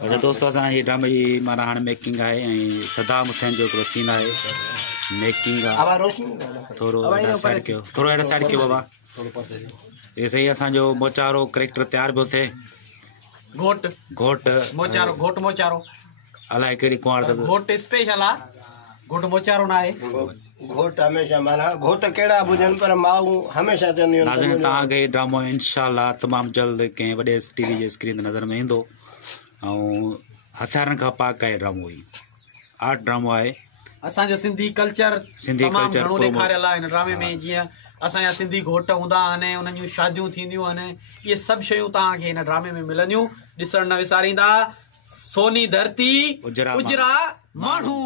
अच्छा दोस्तों असां ही ड्रामे जी माना हाणे मेकिंग आहे ऐं सदाम हुसैन जो हिकिड़ो सीन आहे मेकिंग आहे थोरो हेॾा साइड कयो थोरो हेॾा साइड कयो बाबा ये सही असांजो मोचारो करेक्टर तयार पियो थिए घोट घोट मोचारो घोट मोचारो अलाए कहिड़ी कुंवार अथसि घोट स्पेशल आहे घोट मोचारो न आहे घोट हमेशा माना घोट कहिड़ा बि हुजनि पर माऊं हमेशा चवंदियूं आहिनि नाज़रीन तव्हांखे ड्रामो इंशाअल्लाह तमामु जल्द कंहिं वॾे टीवी जे स्क्रीन ते नज़र में ईंदो ऐं हथियारनि खां पाक आहे ड्रामो ही आर्ट ड्रामो आहे असांजो सिंधी कल्चर घणो ॾेखारियल आहे हिन ड्रामे में जीअं असांजा सिंधी घोट हूंदा आहिनि उन्हनि जूं शादियूं थींदियूं आहिनि इहे सभु शयूं तव्हांखे हिन ड्रामे में मिलंदियूं ॾिसण न विसारींदा सोनी धरती उजरा माण्हू।